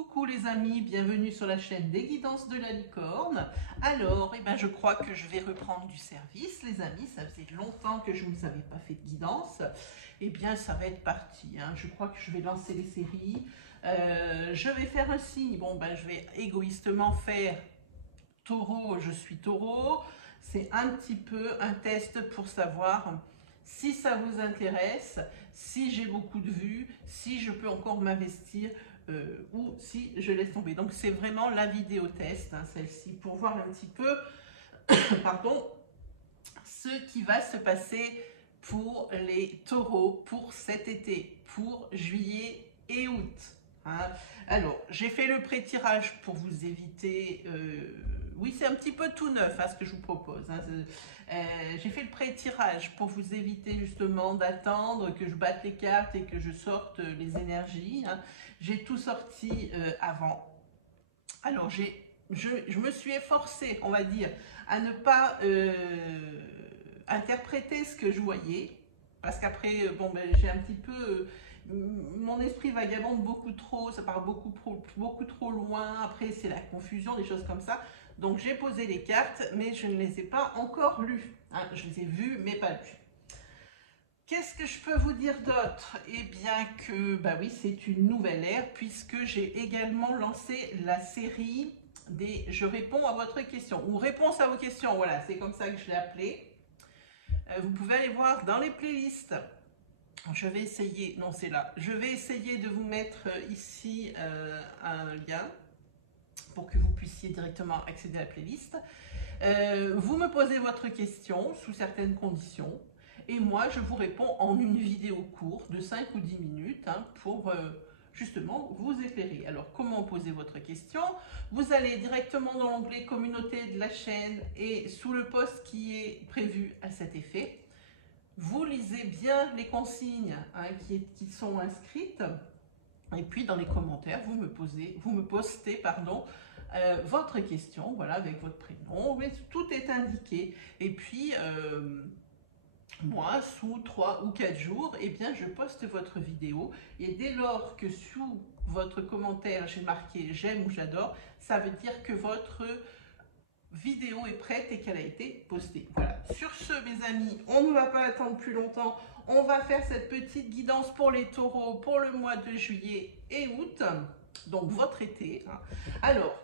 Coucou les amis, bienvenue sur la chaîne des guidances de la licorne. Alors, je crois que je vais reprendre du service les amis, ça faisait longtemps que je ne vous avais pas fait de guidance. Ça va être parti, hein. Je crois que je vais lancer les séries. Je vais faire un signe, je vais égoïstement faire taureau, je suis taureau. C'est un petit peu un test pour savoir si ça vous intéresse, si j'ai beaucoup de vues, si je peux encore m'investir ou si je laisse tomber. Donc c'est vraiment la vidéo test, hein, celle-ci, pour voir un petit peu pardon, ce qui va se passer pour les taureaux pour cet été, pour juillet et août. Hein. Alors, j'ai fait le pré-tirage pour vous éviter... oui, c'est un petit peu tout neuf, hein, ce que je vous propose. Hein. J'ai fait le pré-tirage pour vous éviter justement d'attendre que je batte les cartes et que je sorte les énergies. Hein. J'ai tout sorti avant. Alors, je me suis efforcée, on va dire, à ne pas interpréter ce que je voyais. Parce qu'après, j'ai un petit peu... mon esprit vagabonde beaucoup trop, ça part beaucoup trop loin. Après, c'est la confusion, des choses comme ça. Donc, j'ai posé les cartes, mais je ne les ai pas encore lues. Hein, je les ai vues, mais pas lues. Qu'est-ce que je peux vous dire d'autre? Eh bien que, oui, c'est une nouvelle ère, puisque j'ai également lancé la série des « Je réponds à votre question » ou « Réponse à vos questions ». Voilà, c'est comme ça que je l'ai appelé. Vous pouvez aller voir dans les playlists. Je vais essayer, non c'est là, je vais essayer de vous mettre ici un lien pour que vous puissiez directement accéder à la playlist. Vous me posez votre question sous certaines conditions et moi je vous réponds en une vidéo courte de 5 ou 10 minutes hein, pour justement vous éclairer. Alors comment poser votre question? Vous allez directement dans l'onglet communauté de la chaîne et sous le post qui est prévu à cet effet. Vous lisez bien les consignes hein, qui sont inscrites et puis dans les commentaires, vous me postez votre question, voilà, avec votre prénom, mais tout est indiqué. Et puis, moi, sous 3 ou 4 jours, je poste votre vidéo et dès lors que sous votre commentaire, j'ai marqué « j'aime » ou « j'adore », ça veut dire que votre vidéo est prête et qu'elle a été postée. Voilà. Sur ce, mes amis, on ne va pas attendre plus longtemps. On va faire cette petite guidance pour les taureaux pour le mois de juillet et août, donc votre été. Hein. Alors,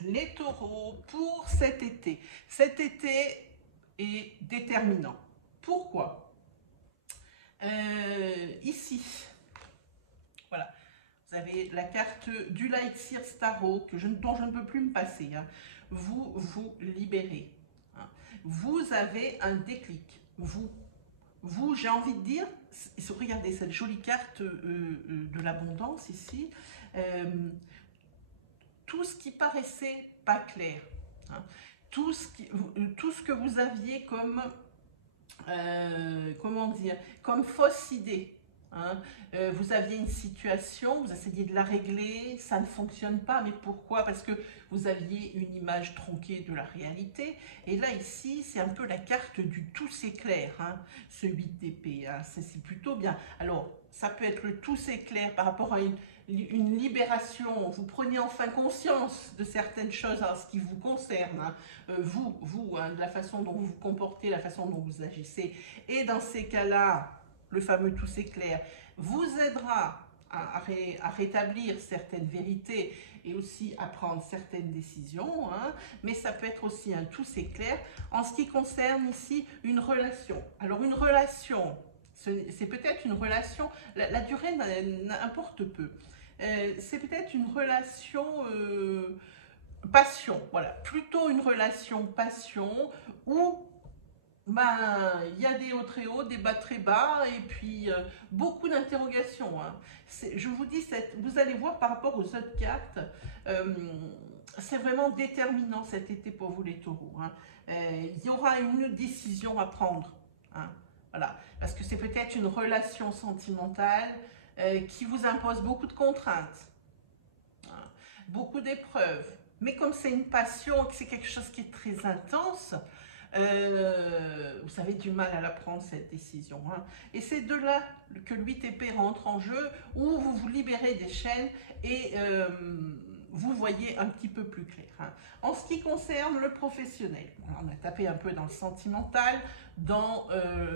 les taureaux pour cet été. Cet été est déterminant. Pourquoi? Ici, voilà. Vous avez la carte du Light Seer Tarot dont je ne peux plus me passer. Hein. Vous vous libérez. Hein. Vous avez un déclic. Vous, j'ai envie de dire, regardez cette jolie carte de l'abondance ici. Tout ce qui paraissait pas clair. Hein. Tout ce que vous aviez comme, comme fausse idée. Hein. Vous aviez une situation, vous essayez de la régler, ça ne fonctionne pas, mais pourquoi? Parce que vous aviez une image tronquée de la réalité, et là ici c'est un peu la carte du tout s'éclaire, hein, ce 8 d'épée, hein, c'est plutôt bien. Alors ça peut être le tout s'éclaire par rapport à une libération, vous prenez enfin conscience de certaines choses en ce qui vous concerne, hein, hein, de la façon dont vous vous comportez, la façon dont vous agissez, et dans ces cas-là, le fameux tout s'éclaire, vous aidera à rétablir certaines vérités et aussi à prendre certaines décisions, hein, mais ça peut être aussi un tout s'éclaire en ce qui concerne ici une relation. Alors une relation, c'est peut-être une relation, la durée n'importe peu, c'est peut-être une relation passion, voilà, plutôt une relation passion où il y a des hauts très hauts, des bas très bas, et puis beaucoup d'interrogations. Hein. Je vous dis, vous allez voir par rapport aux autres cartes, c'est vraiment déterminant cet été pour vous les taureaux. Hein. Il y aura une décision à prendre. Hein. Voilà. Parce que c'est peut-être une relation sentimentale qui vous impose beaucoup de contraintes, hein, beaucoup d'épreuves. Mais comme c'est une passion, que c'est quelque chose qui est très intense, vous avez du mal à la prendre cette décision. Hein. Et c'est de là que l'UTP rentre en jeu, où vous vous libérez des chaînes et vous voyez un petit peu plus clair. Hein. En ce qui concerne le professionnel, on a tapé un peu dans le sentimental, dans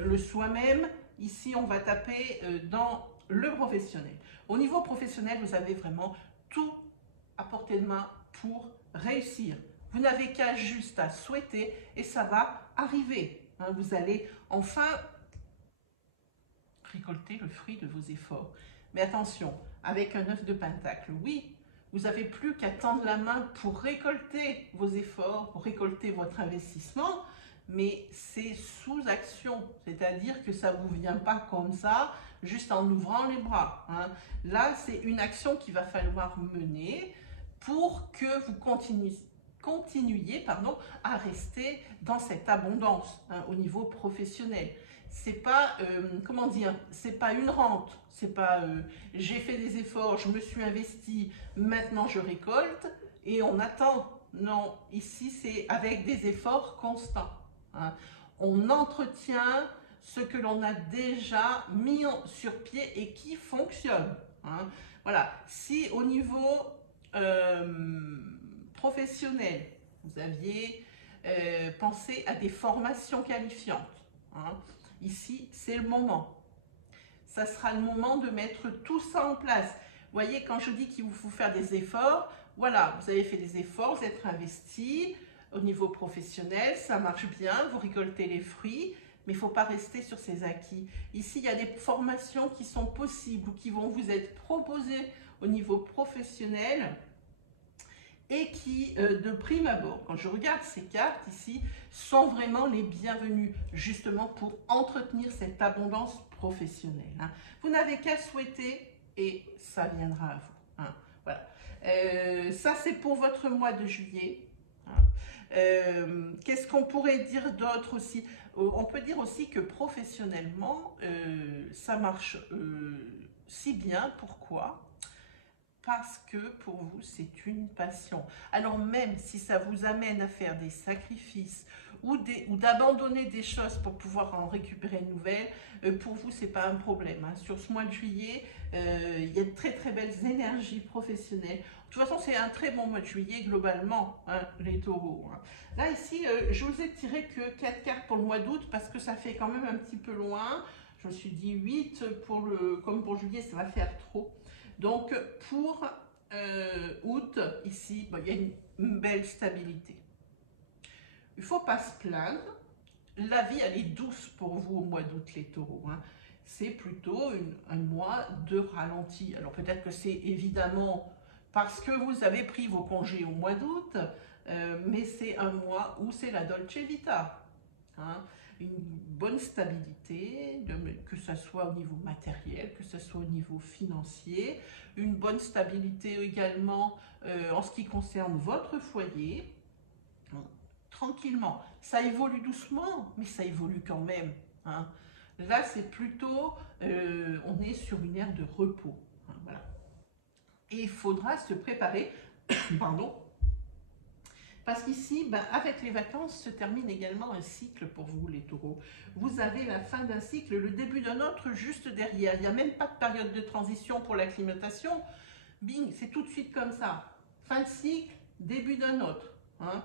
le soi-même. Ici, on va taper dans le professionnel. Au niveau professionnel, vous avez vraiment tout à portée de main pour réussir. Vous n'avez qu'à juste à souhaiter et ça va arriver. Hein. Vous allez enfin récolter le fruit de vos efforts. Mais attention, avec un 9 de pentacle, oui, vous n'avez plus qu'à tendre la main pour récolter vos efforts, pour récolter votre investissement, mais c'est sous action, c'est-à-dire que ça ne vous vient pas comme ça, juste en ouvrant les bras. Hein. Là, c'est une action qu'il va falloir mener pour que vous continuiez à rester dans cette abondance hein, au niveau professionnel. C'est pas, comment dire, c'est pas une rente, c'est pas j'ai fait des efforts, je me suis investi, maintenant je récolte et on attend. Non, ici c'est avec des efforts constants. Hein. On entretient ce que l'on a déjà mis sur pied et qui fonctionne. Hein. Voilà, si au niveau professionnel, vous aviez pensé à des formations qualifiantes, hein, ici, c'est le moment. Ça sera le moment de mettre tout ça en place. Vous voyez, quand je dis qu'il vous faut faire des efforts, voilà, vous avez fait des efforts, vous êtes investi au niveau professionnel, ça marche bien, vous récoltez les fruits, mais il ne faut pas rester sur ces acquis. Ici, il y a des formations qui sont possibles ou qui vont vous être proposées au niveau professionnel et qui, de prime abord, quand je regarde ces cartes ici, sont vraiment les bienvenues, justement pour entretenir cette abondance professionnelle. Hein. Vous n'avez qu'à souhaiter et ça viendra à vous. Hein. Voilà. Ça, c'est pour votre mois de juillet. Hein. Qu'est-ce qu'on pourrait dire d'autre aussi? On peut dire aussi que professionnellement, ça marche si bien. Pourquoi? Parce que pour vous, c'est une passion. Alors même si ça vous amène à faire des sacrifices ou d'abandonner des choses pour pouvoir en récupérer une nouvelle, pour vous, ce n'est pas un problème. Hein. Sur ce mois de juillet, il y a de très très belles énergies professionnelles. De toute façon, c'est un très bon mois de juillet globalement, hein, les taureaux. Hein. Là, ici, je vous ai tiré que 4 cartes pour le mois d'août parce que ça fait quand même un petit peu loin. Je me suis dit 8, comme pour juillet, ça va faire trop. Donc, pour août, ici, bon, il y a une belle stabilité. Il ne faut pas se plaindre. La vie, elle est douce pour vous au mois d'août, les taureaux. Hein. C'est plutôt un mois de ralenti. Alors, peut-être que c'est évidemment parce que vous avez pris vos congés au mois d'août, mais c'est un mois où c'est la Dolce Vita. Hein. Une bonne stabilité, que ce soit au niveau matériel, que ce soit au niveau financier, une bonne stabilité également en ce qui concerne votre foyer. Tranquillement, ça évolue doucement, mais ça évolue quand même. Hein. Là, c'est plutôt, on est sur une ère de repos. Hein, voilà. Et il faudra se préparer, pardon, parce qu'ici, ben, avec les vacances, se termine également un cycle pour vous, les taureaux. Vous avez la fin d'un cycle, le début d'un autre juste derrière. Il n'y a même pas de période de transition pour l'acclimatation. Bing, c'est tout de suite comme ça. Fin de cycle, début d'un autre. Hein.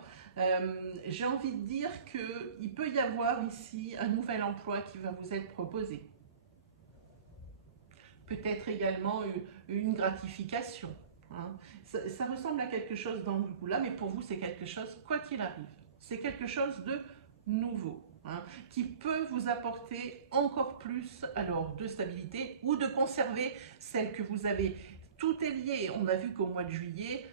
J'ai envie de dire qu'il peut y avoir ici un nouvel emploi qui va vous être proposé. Peut-être également une gratification. Hein. Ça ressemble à quelque chose dans le goût là, mais pour vous, c'est quelque chose, quoi qu'il arrive, c'est quelque chose de nouveau, hein, qui peut vous apporter encore plus alors, de stabilité ou de conserver celle que vous avez. Tout est lié. On a vu qu'au mois de juillet,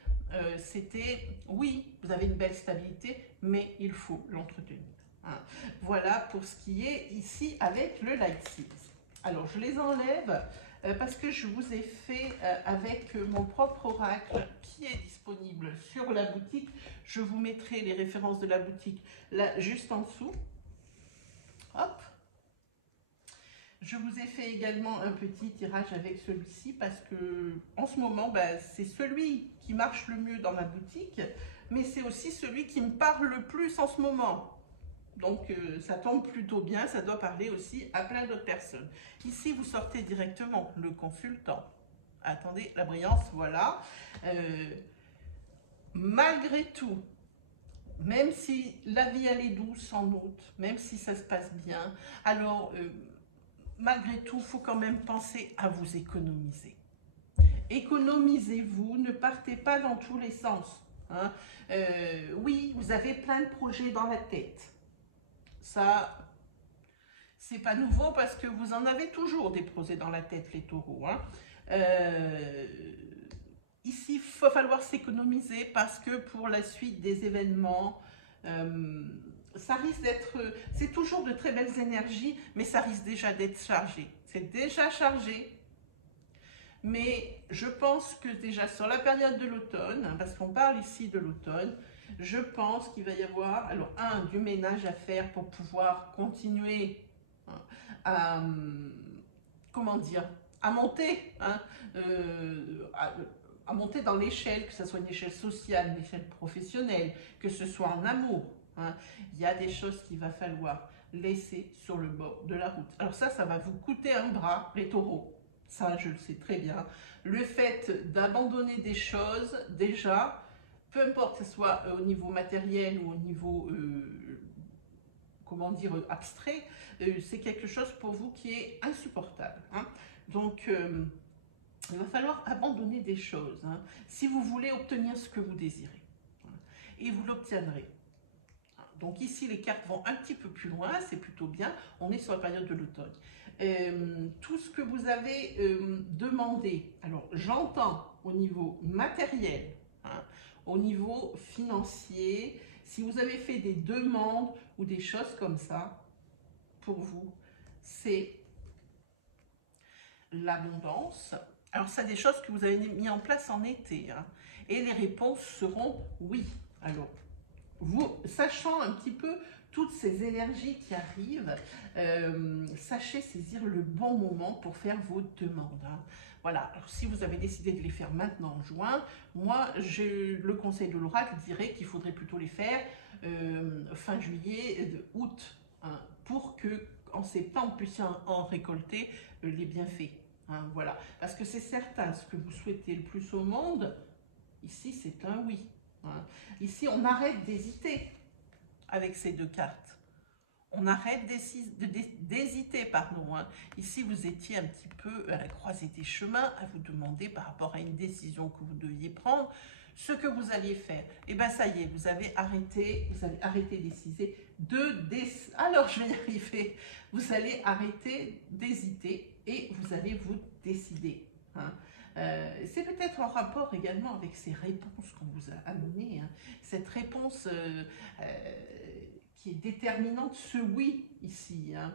c'était, oui, vous avez une belle stabilité, mais il faut l'entretenir. Hein. Voilà pour ce qui est ici avec le Light Seeds. Alors, je les enlève. Parce que je vous ai fait avec mon propre oracle qui est disponible sur la boutique. Je vous mettrai les références de la boutique là juste en dessous. Hop. Je vous ai fait également un petit tirage avec celui-ci parce que en ce moment, bah, c'est celui qui marche le mieux dans ma boutique, mais c'est aussi celui qui me parle le plus en ce moment. Donc, ça tombe plutôt bien, ça doit parler aussi à plein d'autres personnes. Ici, vous sortez directement le consultant. Attendez, la brillance, voilà. Malgré tout, même si la vie elle est douce sans doute, même si ça se passe bien, alors malgré tout, il faut quand même penser à vous économiser. Économisez-vous, ne partez pas dans tous les sens. Hein. Oui, vous avez plein de projets dans la tête. Ça, c'est pas nouveau parce que vous en avez toujours des projets dans la tête, les taureaux. Hein. Ici, il va falloir s'économiser parce que pour la suite des événements, ça risque d'être... C'est toujours de très belles énergies, mais ça risque déjà d'être chargé. C'est déjà chargé. Mais je pense que déjà sur la période de l'automne, hein, parce qu'on parle ici de l'automne, je pense qu'il va y avoir, alors du ménage à faire pour pouvoir continuer hein, à, comment dire, à monter, hein, à monter dans l'échelle, que ce soit une échelle sociale, une échelle professionnelle, que ce soit en amour. Hein. Il y a des choses qu'il va falloir laisser sur le bord de la route. Alors ça va vous coûter un bras, les taureaux. Ça, je le sais très bien. Le fait d'abandonner des choses, déjà, peu importe que ce soit au niveau matériel ou au niveau, comment dire, abstrait, c'est quelque chose pour vous qui est insupportable. Hein. Donc, il va falloir abandonner des choses hein, si vous voulez obtenir ce que vous désirez. Et vous l'obtiendrez. Donc ici, les cartes vont un petit peu plus loin, c'est plutôt bien. On est sur la période de l'automne. Tout ce que vous avez demandé, alors j'entends au niveau matériel, hein, au niveau financier, si vous avez fait des demandes ou des choses comme ça, pour vous, c'est l'abondance. Alors, c'est des choses que vous avez mis en place en été. Hein, et les réponses seront oui. Alors, vous, sachant un petit peu toutes ces énergies qui arrivent, sachez saisir le bon moment pour faire vos demandes. Hein. Voilà, alors si vous avez décidé de les faire maintenant en juin, moi, le conseil de l'oracle dirait qu'il faudrait plutôt les faire fin juillet, août, hein, pour que en septembre, vous puissiez en récolter les bienfaits. Hein, voilà, parce que c'est certain, ce que vous souhaitez le plus au monde, ici, c'est un oui. Hein. Ici, on arrête d'hésiter avec ces deux cartes. On arrête d'hésiter, pardon. Hein. Ici, vous étiez un petit peu à la croisée des chemins, à vous demander par rapport à une décision que vous deviez prendre, ce que vous alliez faire. Et bien, ça y est, vous avez arrêté d'hésiter. Alors, je vais y arriver. Vous allez arrêter d'hésiter et vous allez vous décider. Hein. C'est peut-être en rapport également avec ces réponses qu'on vous a amenées. Hein. Cette réponse qui est déterminante, ce oui ici. Hein.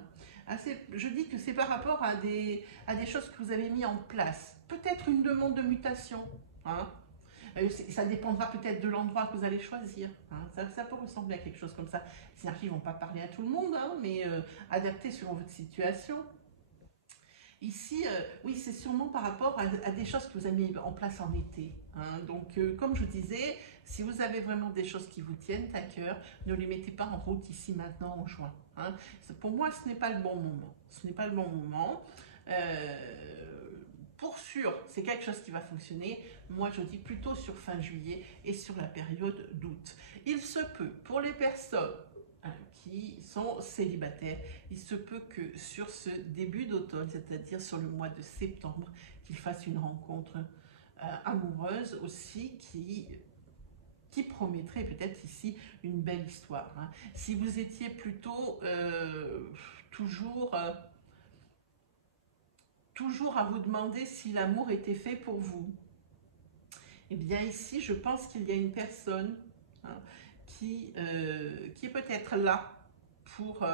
Je dis que c'est par rapport à des choses que vous avez mis en place. Peut-être une demande de mutation. Hein. Ça dépendra peut-être de l'endroit que vous allez choisir. Hein. Ça peut ressembler à quelque chose comme ça. Les énergies ne vont pas parler à tout le monde, hein, mais adaptées selon votre situation. Ici, oui, c'est sûrement par rapport à des choses que vous avez mis en place en été. Hein. Donc, comme je disais, si vous avez vraiment des choses qui vous tiennent à cœur, ne les mettez pas en route ici, maintenant, en juin. Hein. Pour moi, ce n'est pas le bon moment. Ce n'est pas le bon moment. Pour sûr, c'est quelque chose qui va fonctionner. Moi, je dis plutôt sur fin juillet et sur la période d'août. Il se peut, pour les personnes qui sont célibataires, il se peut que sur ce début d'automne, c'est-à-dire sur le mois de septembre, qu'ils fassent une rencontre amoureuse aussi qui promettrait peut-être ici une belle histoire. Hein. Si vous étiez plutôt toujours à vous demander si l'amour était fait pour vous, eh bien ici, je pense qu'il y a une personne hein, qui est peut-être là pour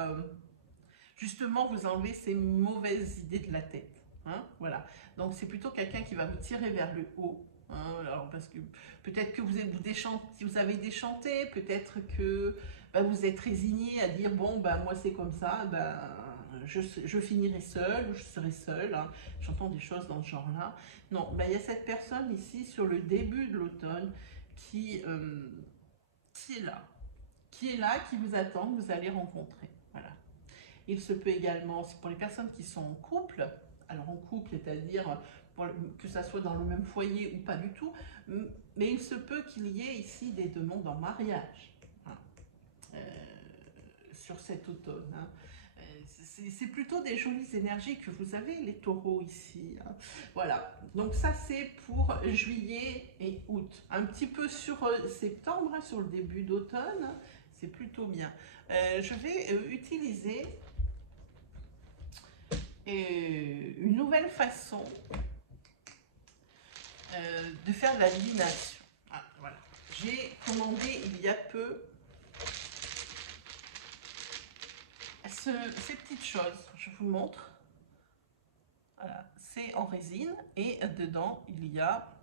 justement vous enlever ces mauvaises idées de la tête. Hein, voilà. Donc c'est plutôt quelqu'un qui va vous tirer vers le haut. Hein, alors parce que peut-être que vous avez déchanté, peut-être que vous êtes résigné à dire bon moi c'est comme ça, je finirai seule ou je serai seule. Hein. J'entends des choses dans ce genre-là. Non, il y a cette personne ici sur le début de l'automne qui est là, qui est là, qui vous attend, que vous allez rencontrer. Voilà. Il se peut également, pour les personnes qui sont en couple, alors en couple, c'est-à-dire que ça soit dans le même foyer ou pas du tout, mais il se peut qu'il y ait ici des demandes en mariage, hein, sur cet automne. Hein. C'est plutôt des jolies énergies que vous avez, les taureaux, ici. Hein. Voilà, donc ça c'est pour juillet et août. Un petit peu sur septembre, hein, sur le début d'automne, hein, c'est plutôt bien. Je vais utiliser une nouvelle façon de faire de la divination. Ah, voilà. J'ai commandé il y a peu ces petites choses. Je vous montre. Voilà. C'est en résine et dedans il y a,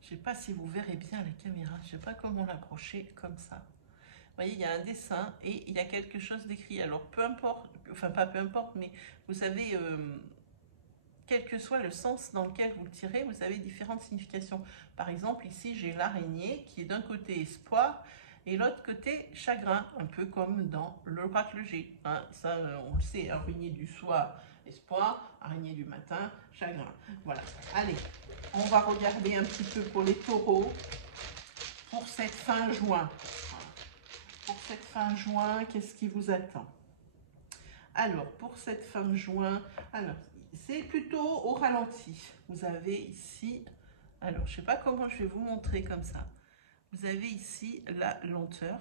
je ne sais pas si vous verrez bien la caméra, je ne sais pas comment l'approcher comme ça. Vous voyez, il y a un dessin et il y a quelque chose d'écrit. Alors peu importe, enfin pas peu importe, mais vous savez, quel que soit le sens dans lequel vous le tirez, vous avez différentes significations. Par exemple, ici, j'ai l'araignée qui est d'un côté espoir et l'autre côté chagrin, un peu comme dans l'oracle G. Hein, ça, on le sait, araignée du soir, espoir, araignée du matin, chagrin. Voilà. Allez, on va regarder un petit peu pour les taureaux, pour cette fin juin. Pour cette fin juin, qu'est-ce qui vous attend? Alors, pour cette fin juin, alors, c'est plutôt au ralenti. Vous avez ici, alors je ne sais pas comment je vais vous montrer comme ça. Vous avez ici la lenteur.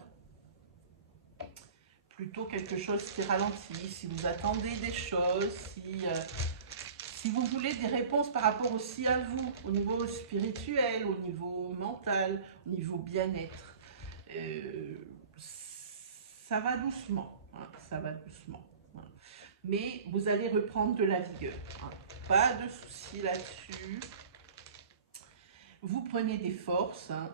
Plutôt quelque chose qui ralentit. Si vous attendez des choses, si vous voulez des réponses par rapport aussi à vous, au niveau spirituel, au niveau mental, au niveau bien-être. Ça va doucement, hein, ça va doucement. Hein. Mais vous allez reprendre de la vigueur. Hein. Pas de souci là-dessus. Vous prenez des forces, hein,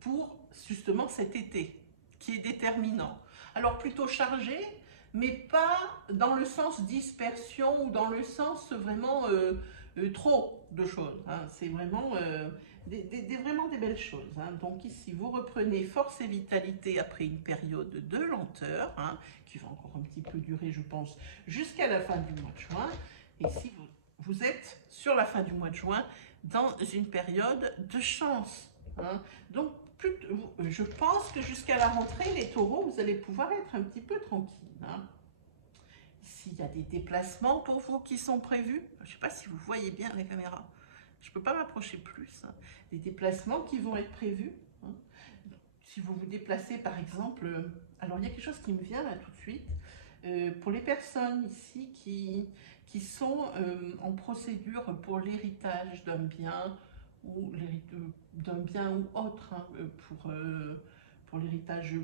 pour justement cet été, qui est déterminant. Alors plutôt chargé, mais pas dans le sens dispersion ou dans le sens vraiment trop de choses. Hein. C'est vraiment, vraiment des belles choses. Hein. Donc ici, vous reprenez force et vitalité après une période de lenteur, hein, qui va encore un petit peu durer, je pense, jusqu'à la fin du mois de juin. Et si vous êtes sur la fin du mois de juin, dans une période de chance. Hein. Donc, je pense que jusqu'à la rentrée, les taureaux, vous allez pouvoir être un petit peu tranquille. Hein. Ici, il y a des déplacements pour vous qui sont prévus. Je ne sais pas si vous voyez bien la caméra. Je ne peux pas m'approcher plus. Hein. Des déplacements qui vont être prévus. Hein. Si vous vous déplacez, par exemple, alors il y a quelque chose qui me vient là tout de suite. Pour les personnes ici qui sont en procédure pour l'héritage d'un bien ou autre, hein, pour l'héritage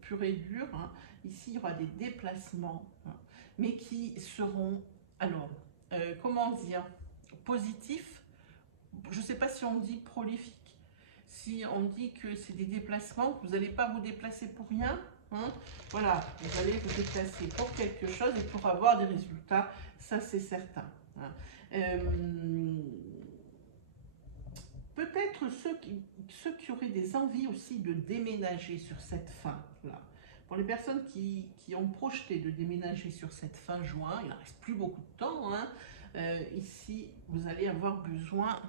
pur et dur, hein. Ici il y aura des déplacements, hein, mais qui seront, alors, comment dire, positifs. Je ne sais pas si on dit prolifique, si on dit que c'est des déplacements, que vous n'allez pas vous déplacer pour rien. Hein, voilà, vous allez vous déplacer pour quelque chose et pour avoir des résultats, ça c'est certain. Hein. Peut-être ceux qui auraient des envies aussi de déménager sur cette fin-là. Pour les personnes qui ont projeté de déménager sur cette fin juin, il n'en reste plus beaucoup de temps. Hein, ici, vous allez avoir besoin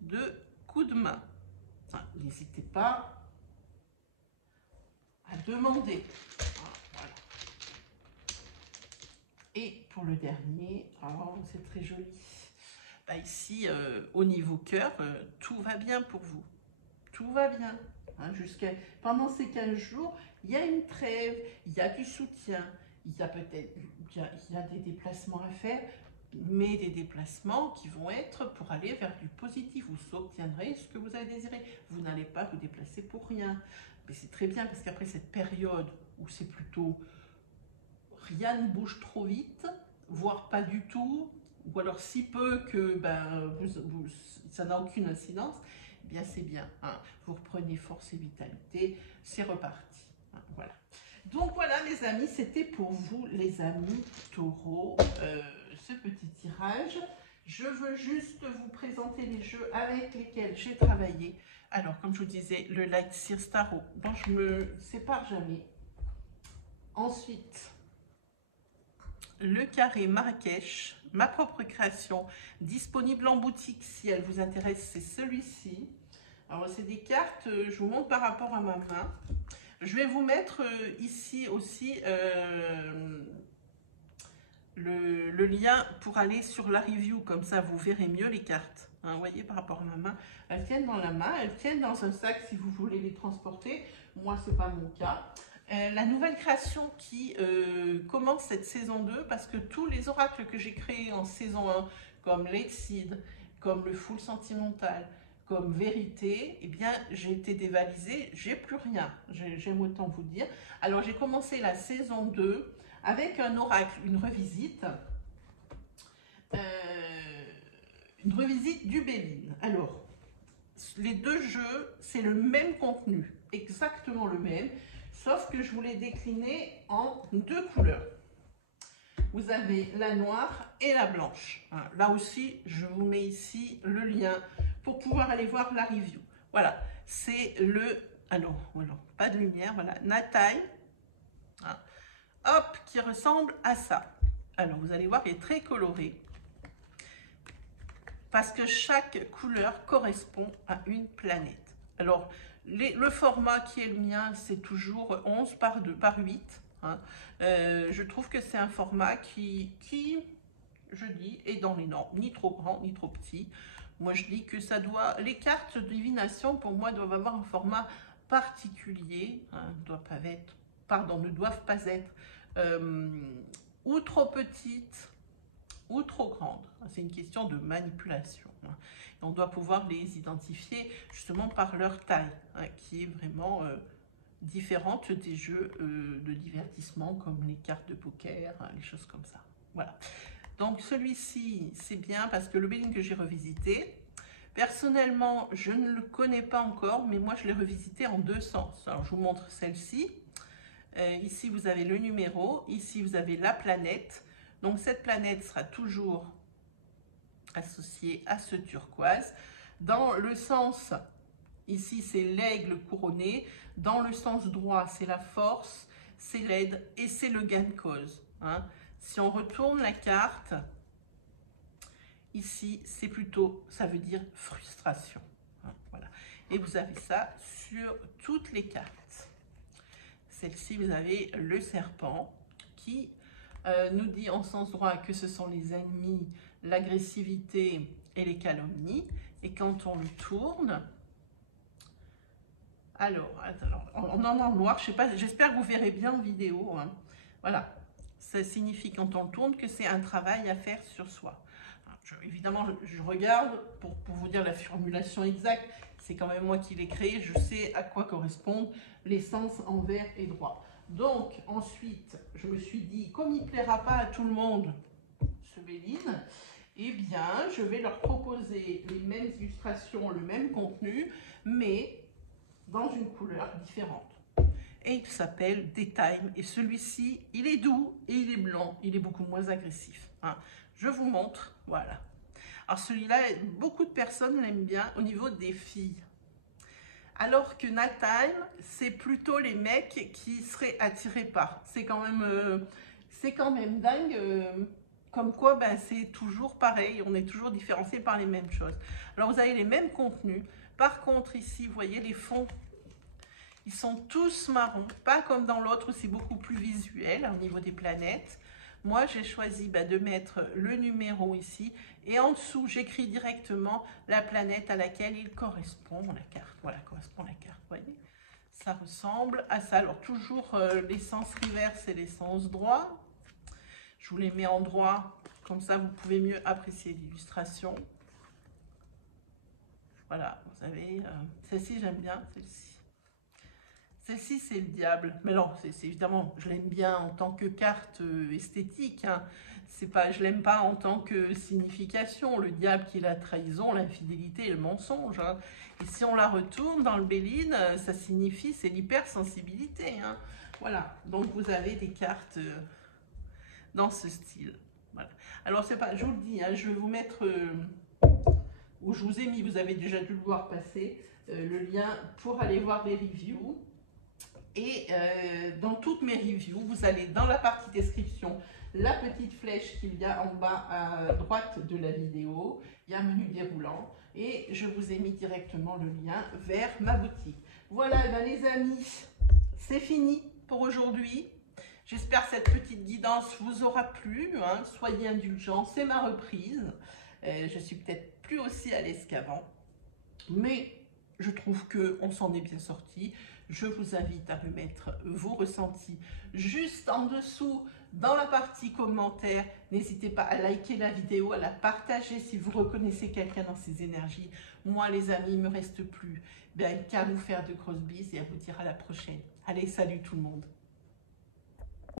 de coups de main. Enfin, n'hésitez pas à demander. Voilà. Et pour le dernier, oh, c'est très joli. Bah ici, au niveau cœur, tout va bien pour vous. Tout va bien. Hein, pendant ces 15 jours, il y a une trêve, il y a du soutien, il y a peut-être des déplacements à faire, mais des déplacements qui vont être pour aller vers du positif. Vous obtiendrez ce que vous avez désiré. Vous n'allez pas vous déplacer pour rien. Mais c'est très bien parce qu'après cette période où c'est plutôt rien ne bouge trop vite, voire pas du tout, ou alors si peu que ça n'a aucune incidence, eh bien c'est bien. Hein. Vous reprenez force et vitalité, c'est reparti. Hein, voilà. Donc voilà mes amis, c'était pour vous les amis taureaux, ce petit tirage. Je veux juste vous présenter les jeux avec lesquels j'ai travaillé. Alors, comme je vous disais, le Light Sears Tarot, dont je me sépare jamais. Ensuite, le carré Marrakech, ma propre création, disponible en boutique si elle vous intéresse, c'est celui-ci. Alors, c'est des cartes, je vous montre par rapport à ma main. Je vais vous mettre ici aussi le lien pour aller sur la review, comme ça vous verrez mieux les cartes. Hein, vous voyez, par rapport à ma main, elles tiennent dans la main, elles tiennent dans un sac si vous voulez les transporter. Moi, ce n'est pas mon cas. La nouvelle création qui commence cette saison 2, parce que tous les oracles que j'ai créés en saison 1, comme Late Seed, comme le Full Sentimental, comme Vérité, eh bien, j'ai été dévalisée, j'ai plus rien, j'aime autant vous dire. Alors, j'ai commencé la saison 2 avec un oracle, une revisite du Béline. Alors, les deux jeux, c'est le même contenu, exactement le même, sauf que je vous l'ai décliné en deux couleurs. Vous avez la noire et la blanche. Là aussi, je vous mets ici le lien pour pouvoir aller voir la review. Voilà, c'est le... Alors, voilà, pas de lumière, voilà, Nighttime. Hop, qui ressemble à ça. Alors, vous allez voir, il est très coloré. Parce que chaque couleur correspond à une planète. Alors, le format qui est le mien, c'est toujours 11 par 8. Hein. Je trouve que c'est un format qui, je dis, est dans les normes, ni trop grand, ni trop petit. Moi, je dis que ça doit... Les cartes de divination, pour moi, doivent avoir un format particulier. Hein, ne doivent pas être ou trop petites ou trop grandes. C'est une question de manipulation. Hein. On doit pouvoir les identifier justement par leur taille, hein, qui est vraiment différente des jeux de divertissement comme les cartes de poker, hein, les choses comme ça. Voilà. Donc celui-ci, c'est bien parce que le Béline que j'ai revisité, personnellement, je ne le connais pas encore, mais moi je l'ai revisité en deux sens. Alors je vous montre celle-ci. Ici, vous avez le numéro. Ici, vous avez la planète. Donc, cette planète sera toujours associée à ce turquoise. Dans le sens, ici, c'est l'aigle couronné. Dans le sens droit, c'est la force, c'est l'aide et c'est le gain de cause. Hein. Si on retourne la carte, ici, c'est plutôt, ça veut dire frustration. Hein, voilà. Et vous avez ça sur toutes les cartes. Celle-ci, vous avez le serpent qui nous dit en sens droit que ce sont les ennemis, l'agressivité et les calomnies. Et quand on le tourne, alors on en a en noir, je sais pas, j'espère que vous verrez bien en vidéo. Hein. Voilà, ça signifie quand on le tourne que c'est un travail à faire sur soi. Évidemment, je regarde pour vous dire la formulation exacte. C'est quand même moi qui l'ai créé. Je sais à quoi correspondent les sens envers et droit. Donc, ensuite, je me suis dit, comme il ne plaira pas à tout le monde, ce Béline, eh bien, je vais leur proposer les mêmes illustrations, le même contenu, mais dans une couleur différente. Et il s'appelle Daytime. Et celui-ci, il est doux et il est blanc. Il est beaucoup moins agressif. Hein. Je vous montre, voilà. Alors celui-là, beaucoup de personnes l'aiment bien au niveau des filles. Alors que Nighttime, c'est plutôt les mecs qui seraient attirés par. C'est quand même dingue, comme quoi ben, c'est toujours pareil, on est toujours différencié par les mêmes choses. Alors vous avez les mêmes contenus. Par contre ici, vous voyez les fonds, ils sont tous marrons, pas comme dans l'autre où c'est beaucoup plus visuel au niveau des planètes. Moi, j'ai choisi de mettre le numéro ici et en dessous, j'écris directement la planète à laquelle il correspond, la carte. Voilà, correspond la carte, vous voyez. Ça ressemble à ça. Alors, toujours les sens reverse et les sens droit. Je vous les mets en droit, comme ça, vous pouvez mieux apprécier l'illustration. Voilà, vous savez, celle-ci, j'aime bien, celle-ci. Celle-ci, c'est le diable. Mais non, c'est évidemment, je l'aime bien en tant que carte esthétique. Hein. Je l'aime pas en tant que signification. Le diable qui est la trahison, l'infidélité et le mensonge. Hein. Et si on la retourne dans le Béline, ça signifie, c'est l'hypersensibilité. Hein. Voilà, donc vous avez des cartes dans ce style. Voilà. Alors, c'est pas, je vous le dis, hein, je vais vous mettre, où je vous ai mis, vous avez déjà dû le voir passer, le lien pour aller voir les reviews. Et dans toutes mes reviews, vous allez dans la partie description, la petite flèche qu'il y a en bas à droite de la vidéo, il y a un menu déroulant et je vous ai mis directement le lien vers ma boutique. Voilà, ben les amis, c'est fini pour aujourd'hui. J'espère que cette petite guidance vous aura plu, hein. Soyez indulgents, c'est ma reprise. Je suis peut-être plus aussi à l'aise qu'avant, mais je trouve qu'on s'en est bien sorti. Je vous invite à me mettre vos ressentis juste en dessous dans la partie commentaires. N'hésitez pas à liker la vidéo, à la partager si vous reconnaissez quelqu'un dans ces énergies. Moi les amis, il ne me reste plus qu'à vous faire de grosses bises et à vous dire à la prochaine. Allez, salut tout le monde.